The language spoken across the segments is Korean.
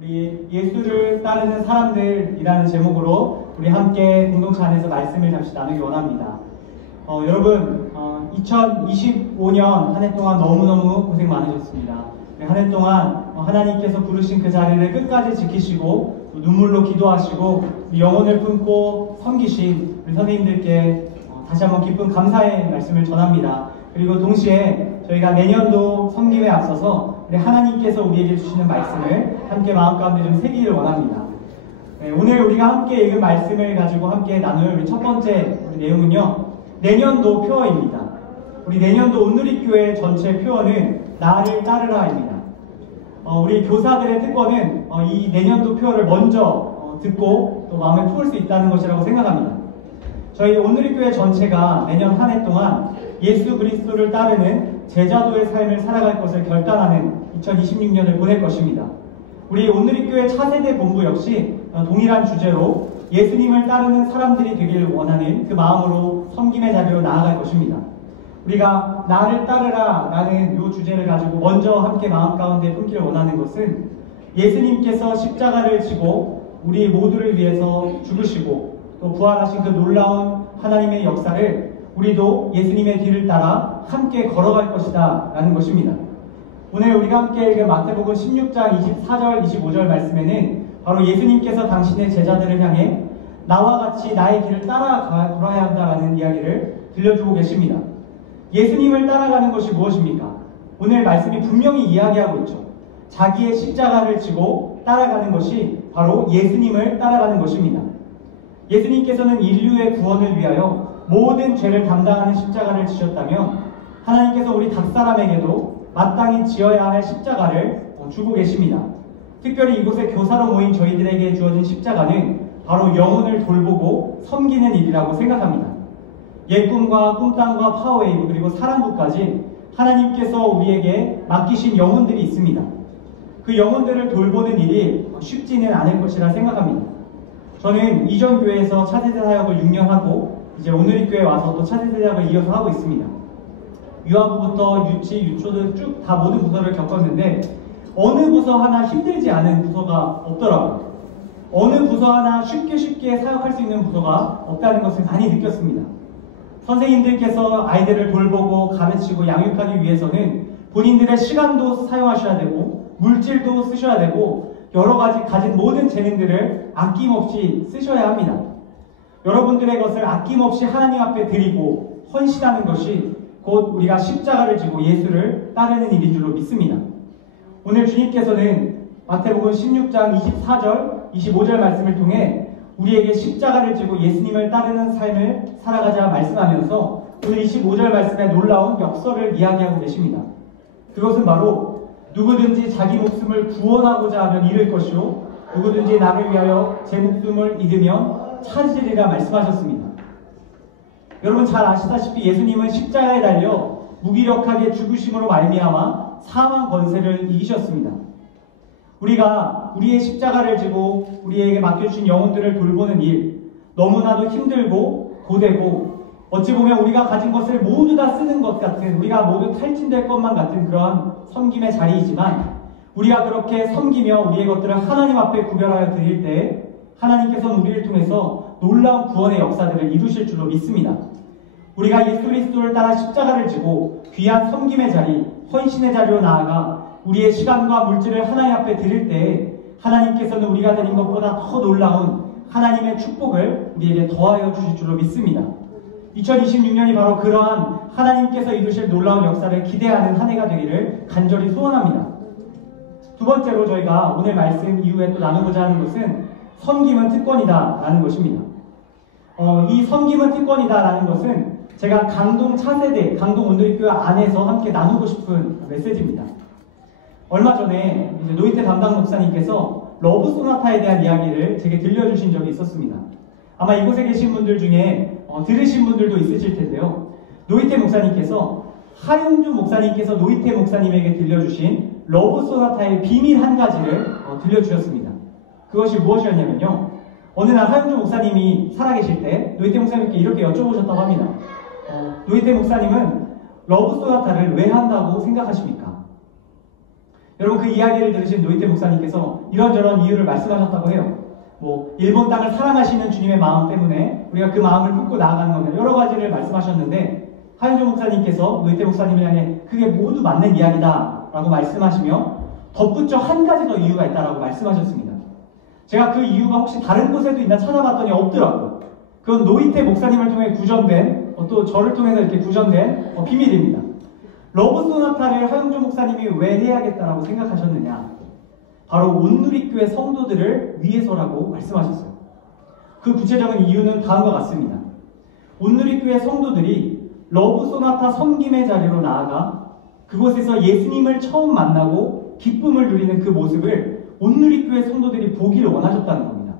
우리 예수를 따르는 사람들이라는 제목으로 우리 함께 공동체 안에서 말씀을 잠시 나누기 원합니다. 여러분 2025년 한 해 동안 너무너무 고생 많으셨습니다. 한 해 동안 하나님께서 부르신 그 자리를 끝까지 지키시고 눈물로 기도하시고 영혼을 품고 섬기신 우리 선생님들께 다시 한번 기쁜 감사의 말씀을 전합니다. 그리고 동시에 저희가 내년도 섬김에 앞서서 우리 하나님께서 우리에게 주시는 말씀을 함께 마음 가운데 좀 새기기를 원합니다. 오늘 우리가 함께 읽은 말씀을 가지고 함께 나눌 우리 첫 번째 우리 내용은요, 내년도 표어입니다. 우리 내년도 온누리교회 전체 표어는 나를 따르라입니다. 우리 교사들의 특권은 이 내년도 표어를 먼저 듣고 또 마음에 품을 수 있다는 것이라고 생각합니다. 저희 온누리교회 전체가 내년 한 해 동안 예수 그리스도를 따르는 제자도의 삶을 살아갈 것을 결단하는 2026년을 보낼 것입니다. 우리 온누리교회 차세대 본부 역시 동일한 주제로 예수님을 따르는 사람들이 되기를 원하는 그 마음으로 섬김의 자리로 나아갈 것입니다. 우리가 나를 따르라 라는 이 주제를 가지고 먼저 함께 마음 가운데 품기를 원하는 것은 예수님께서 십자가를 지고 우리 모두를 위해서 죽으시고 또 부활하신 그 놀라운 하나님의 역사를 우리도 예수님의 길을 따라 함께 걸어갈 것이다 라는 것입니다. 오늘 우리가 함께 읽은 마태복음 16장 24절 25절 말씀에는 바로 예수님께서 당신의 제자들을 향해 나와 같이 나의 길을 따라가야 한다라는 이야기를 들려주고 계십니다. 예수님을 따라가는 것이 무엇입니까? 오늘 말씀이 분명히 이야기하고 있죠. 자기의 십자가를 지고 따라가는 것이 바로 예수님을 따라가는 것입니다. 예수님께서는 인류의 구원을 위하여 모든 죄를 담당하는 십자가를 지셨다면 하나님께서 우리 각 사람에게도 마땅히 지어야 할 십자가를 주고 계십니다. 특별히 이곳에 교사로 모인 저희들에게 주어진 십자가는 바로 영혼을 돌보고 섬기는 일이라고 생각합니다. 예꿈과 꿈땅과 파워웨이브 그리고 사랑국까지 하나님께서 우리에게 맡기신 영혼들이 있습니다. 그 영혼들을 돌보는 일이 쉽지는 않을 것이라 생각합니다. 저는 이전 교회에서 차세대 사역을 6년 하고 이제 온누리교회에 와서 또 차세대 사역을 이어서 하고 있습니다. 유아부부터 유치, 유초등 쭉 다 모든 부서를 겪었는데 어느 부서 하나 힘들지 않은 부서가 없더라고요. 어느 부서 하나 쉽게 사역할 수 있는 부서가 없다는 것을 많이 느꼈습니다. 선생님들께서 아이들을 돌보고 가르치고 양육하기 위해서는 본인들의 시간도 사용하셔야 되고 물질도 쓰셔야 되고 여러 가지 가진 모든 재능들을 아낌없이 쓰셔야 합니다. 여러분들의 것을 아낌없이 하나님 앞에 드리고 헌신하는 것이 곧 우리가 십자가를 지고 예수를 따르는 일인 줄로 믿습니다. 오늘 주님께서는 마태복음 16장 24절, 25절 말씀을 통해 우리에게 십자가를 지고 예수님을 따르는 삶을 살아가자 말씀하면서 오늘 25절 말씀에 놀라운 역설을 이야기하고 계십니다. 그것은 바로 누구든지 자기 목숨을 구원하고자 하면 잃을 것이요 누구든지 나를 위하여 제 목숨을 잃으면 찾으리라 말씀하셨습니다. 여러분 잘 아시다시피 예수님은 십자가에 달려 무기력하게 죽으심으로 말미암아 사망 권세를 이기셨습니다. 우리가 우리의 십자가를 지고 우리에게 맡겨주신 영혼들을 돌보는 일, 너무나도 힘들고 고되고 어찌 보면 우리가 가진 것을 모두 다 쓰는 것 같은, 우리가 모두 탈진될 것만 같은 그러한 섬김의 자리이지만 우리가 그렇게 섬기며 우리의 것들을 하나님 앞에 구별하여 드릴 때 하나님께서는 우리를 통해서 놀라운 구원의 역사들을 이루실 줄로 믿습니다. 우리가 예수 그리스도를 따라 십자가를 지고 귀한 섬김의 자리, 헌신의 자리로 나아가 우리의 시간과 물질을 하나님 앞에 드릴 때 하나님께서는 우리가 드린 것보다 더 놀라운 하나님의 축복을 우리에게 더하여 주실 줄로 믿습니다. 2026년이 바로 그러한 하나님께서 이루실 놀라운 역사를 기대하는 한 해가 되기를 간절히 소원합니다. 두 번째로 저희가 오늘 말씀 이후에 또 나누고자 하는 것은 섬김은 특권이다 라는 것입니다. 이 섬김은 특권이다 라는 것은 제가 강동 차세대, 강동 온누리교회 안에서 함께 나누고 싶은 메시지입니다. 얼마 전에 이제 노이태 담당 목사님께서 러브 소나타에 대한 이야기를 제게 들려주신 적이 있었습니다. 아마 이곳에 계신 분들 중에 들으신 분들도 있으실 텐데요. 노이태 목사님께서 하윤주 목사님께서 노이태 목사님에게 들려주신 러브 소나타의 비밀 한 가지를 들려주셨습니다. 그것이 무엇이었냐면요. 어느 날 하윤주 목사님이 살아계실 때 노이태 목사님께 이렇게 여쭤보셨다고 합니다. 노이태 목사님은 러브 소나타를 왜 한다고 생각하십니까? 여러분 그 이야기를 들으신 노이테 목사님께서 이런저런 이유를 말씀하셨다고 해요. 뭐 일본 땅을 사랑하시는 주님의 마음 때문에 우리가 그 마음을 품고 나아가는 겁니다. 여러 가지를 말씀하셨는데 하윤조 목사님께서 노이테 목사님을 향해 그게 모두 맞는 이야기다 라고 말씀하시며 덧붙여 한 가지 더 이유가 있다라고 말씀하셨습니다. 제가 그 이유가 혹시 다른 곳에도 있나 찾아봤더니 없더라고요. 그건 노이테 목사님을 통해 구전된 또 저를 통해서 이렇게 구전된 비밀입니다. 러브 소나타를 하윤조 목사님이 왜 해야겠다라고 생각하셨느냐? 바로 온누리교회 성도들을 위해서라고 말씀하셨어요. 그 구체적인 이유는 다음과 같습니다. 온누리교회 성도들이 러브 소나타 섬김의 자리로 나아가 그곳에서 예수님을 처음 만나고 기쁨을 누리는 그 모습을 온누리교회 성도들이 보기를 원하셨다는 겁니다.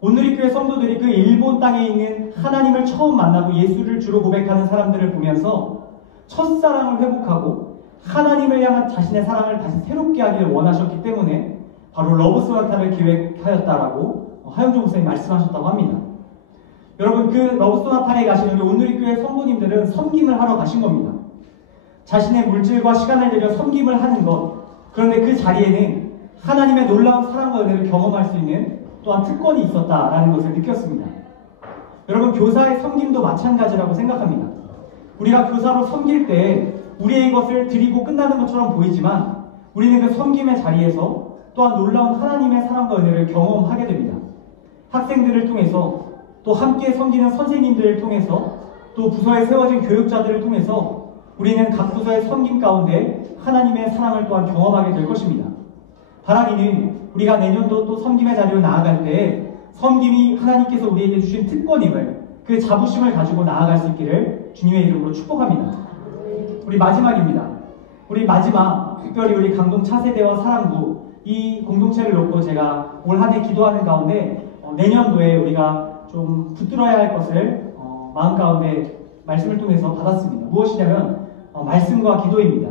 온누리교회 성도들이 그 일본 땅에 있는 하나님을 처음 만나고 예수를 주로 고백하는 사람들을 보면서 첫사랑을 회복하고 하나님을 향한 자신의 사랑을 다시 새롭게 하기를 원하셨기 때문에 바로 러브 소나타를 기획하였다라고 하윤조 목사님이 말씀하셨다고 합니다. 여러분 그 러브 소나타에 가신 우리 온누리교회 성도님들은 섬김을 하러 가신 겁니다. 자신의 물질과 시간을 들여 섬김을 하는 것, 그런데 그 자리에는 하나님의 놀라운 사랑과 은혜를 경험할 수 있는 또한 특권이 있었다라는 것을 느꼈습니다. 여러분 교사의 섬김도 마찬가지라고 생각합니다. 우리가 교사로 섬길 때 우리의 것을 드리고 끝나는 것처럼 보이지만 우리는 그 섬김의 자리에서 또한 놀라운 하나님의 사랑과 은혜를 경험하게 됩니다. 학생들을 통해서 또 함께 섬기는 선생님들을 통해서 또 부서에 세워진 교육자들을 통해서 우리는 각 부서의 섬김 가운데 하나님의 사랑을 또한 경험하게 될 것입니다. 바라기는 우리가 내년도 또 섬김의 자리로 나아갈 때 섬김이 하나님께서 우리에게 주신 특권임을 그 자부심을 가지고 나아갈 수 있기를 주님의 이름으로 축복합니다. 우리 마지막입니다. 우리 마지막 특별히 우리 강동 차세대와 사랑부 이 공동체를 놓고 제가 올 한 해 기도하는 가운데 내년도에 우리가 좀 붙들어야 할 것을 마음 가운데 말씀을 통해서 받았습니다. 무엇이냐면 말씀과 기도입니다.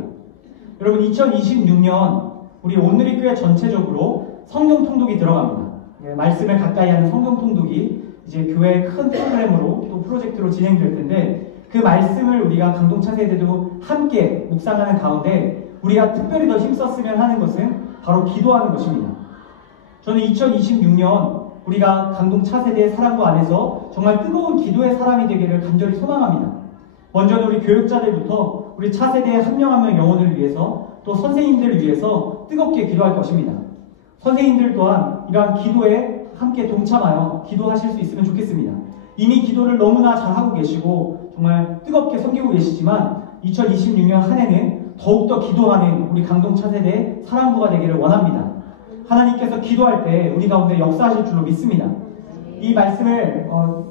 여러분 2026년 우리 온누리교회 전체적으로 성경 통독이 들어갑니다. 말씀을 가까이 하는 성경 통독이 이제 교회의 큰 프로그램으로 또 프로젝트로 진행될 텐데 그 말씀을 우리가 강동 차세대도 함께 묵상하는 가운데 우리가 특별히 더 힘썼으면 하는 것은 바로 기도하는 것입니다. 저는 2026년 우리가 강동 차세대의 사랑부 안에서 정말 뜨거운 기도의 사람이 되기를 간절히 소망합니다. 먼저는 우리 교육자들부터 우리 차세대의 한 명 한 명 영혼을 위해서 또 선생님들을 위해서 뜨겁게 기도할 것입니다. 선생님들 또한 이러한 기도에 함께 동참하여 기도하실 수 있으면 좋겠습니다. 이미 기도를 너무나 잘하고 계시고 정말 뜨겁게 섬기고 계시지만 2026년 한 해는 더욱더 기도하는 우리 강동 차세대 사랑부가 되기를 원합니다. 하나님께서 기도할 때 우리 가운데 역사하실 줄로 믿습니다. 이 말씀을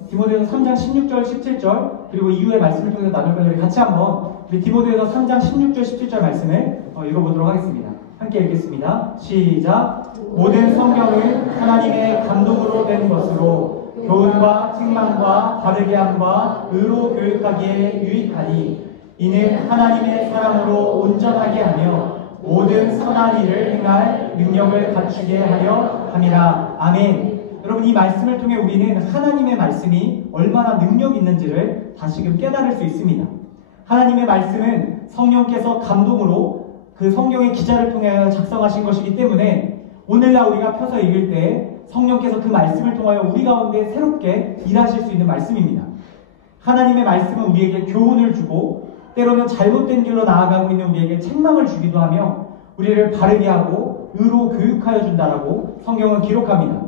디모데후서 3장 16절 17절 그리고 이후의 말씀을 통해서 나눌 건데 같이 한번 우리 디모데후서 3장 16절 17절 말씀을 읽어보도록 하겠습니다. 함께 읽겠습니다. 시작. 모든 성경은 하나님의 감동으로 된 것으로 교훈과 책망과 바르게 함과 의로 교육하기에 유익하니 이는 하나님의 사랑으로 온전하게 하며 모든 선한 일을 행할 능력을 갖추게 하려 함이라. 아멘. 여러분 이 말씀을 통해 우리는 하나님의 말씀이 얼마나 능력 있는지를 다시금 깨달을 수 있습니다. 하나님의 말씀은 성령께서 감동으로 그 성경의 기자를 통하여 작성하신 것이기 때문에 오늘날 우리가 펴서 읽을 때 성령께서 그 말씀을 통하여 우리 가운데 새롭게 일하실 수 있는 말씀입니다. 하나님의 말씀은 우리에게 교훈을 주고 때로는 잘못된 길로 나아가고 있는 우리에게 책망을 주기도 하며 우리를 바르게 하고 의로 교육하여 준다라고 성경은 기록합니다.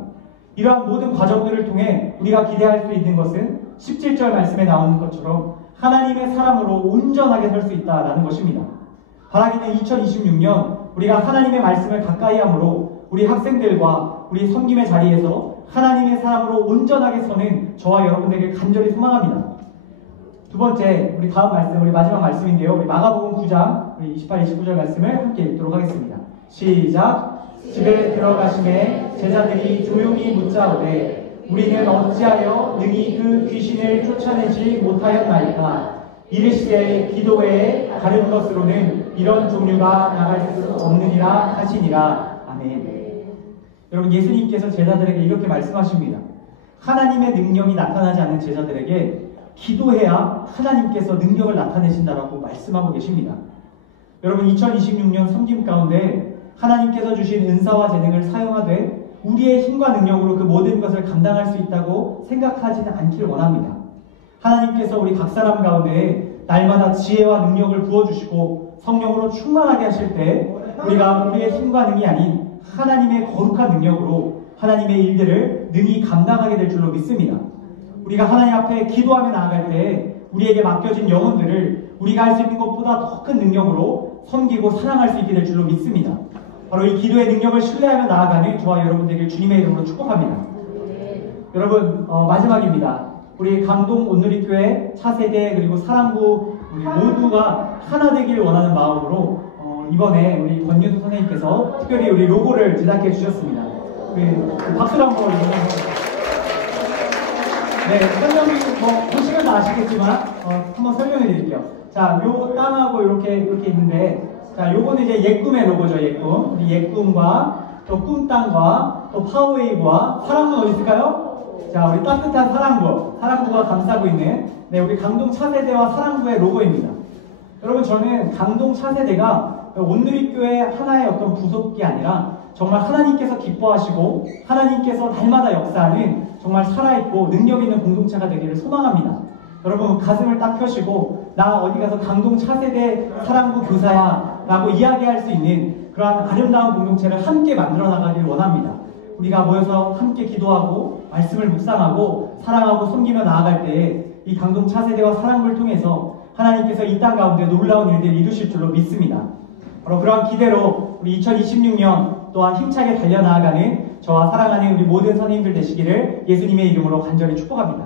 이러한 모든 과정들을 통해 우리가 기대할 수 있는 것은 17절 말씀에 나오는 것처럼 하나님의 사랑으로 온전하게 설 수 있다라는 것입니다. 바라기는 2026년 우리가 하나님의 말씀을 가까이 함으로 우리 학생들과 우리 섬김의 자리에서 하나님의 사랑으로 온전하게 서는 저와 여러분에게 간절히 소망합니다. 두 번째, 우리 다음 말씀, 우리 마지막 말씀인데요. 우리 마가복음 9장 우리 28, 29절 말씀을 함께 읽도록 하겠습니다. 시작. 집에 들어가심에 제자들이 조용히 묻자오되 우리는 어찌하여 능히 그 귀신을 쫓아내지 못하였나이까. 이르시되 기도 외에 다른 것으로는 이런 종류가 나갈 수 없느니라 하시니라. 아멘. 여러분 예수님께서 제자들에게 이렇게 말씀하십니다. 하나님의 능력이 나타나지 않는 제자들에게 기도해야 하나님께서 능력을 나타내신다라고 말씀하고 계십니다. 여러분 2026년 섬김 가운데 하나님께서 주신 은사와 재능을 사용하되 우리의 힘과 능력으로 그 모든 것을 감당할 수 있다고 생각하지는 않기를 원합니다. 하나님께서 우리 각 사람 가운데 날마다 지혜와 능력을 부어주시고 성령으로 충만하게 하실 때 우리가 우리의 힘과 능이 아닌 하나님의 거룩한 능력으로 하나님의 일들을 능히 감당하게 될 줄로 믿습니다. 우리가 하나님 앞에 기도하며 나아갈 때 우리에게 맡겨진 영혼들을 우리가 할 수 있는 것보다 더 큰 능력으로 섬기고 사랑할 수 있게 될 줄로 믿습니다. 바로 이 기도의 능력을 신뢰하며 나아가는 저와 여러분들에게 주님의 이름으로 축복합니다. 여러분 마지막입니다. 우리 강동 온누리교회 차세대 그리고 사랑부 우리 모두가 하나 되길 원하는 마음으로 이번에 우리 권유수 선생님께서 특별히 우리 로고를 제작해 주셨습니다. 박수를 한번 주세요. 네, 설명이 보시면 다 아시겠지만 한번 설명해 드릴게요. 자, 요 땅하고 이렇게 있는데, 자, 요거는 이제 옛꿈의 로고죠, 옛꿈. 우리 옛꿈과 또 꿈땅과 또 파워웨이브와 사랑부 어디 있을까요? 자, 우리 따뜻한 사랑부가 감싸고 있는 우리 강동 차세대와 사랑부의 로고입니다. 여러분, 저는 강동 차세대가 온누리교회 하나의 어떤 부속이 아니라 정말 하나님께서 기뻐하시고 하나님께서 날마다 역사하는 정말 살아있고 능력 있는 공동체가 되기를 소망합니다. 여러분 가슴을 딱 펴시고 나 어디 가서 강동 차세대 사랑부 교사야 라고 이야기할 수 있는 그러한 아름다운 공동체를 함께 만들어 나가길 원합니다. 우리가 모여서 함께 기도하고 말씀을 묵상하고 사랑하고 섬기며 나아갈 때 이 강동 차세대와 사랑부를 통해서 하나님께서 이 땅 가운데 놀라운 일들을 이루실 줄로 믿습니다. 바로 그러한 기대로 우리 2026년 또한 힘차게 달려나아가는 저와 사랑하는 우리 모든 선생님들 되시기를 예수님의 이름으로 간절히 축복합니다.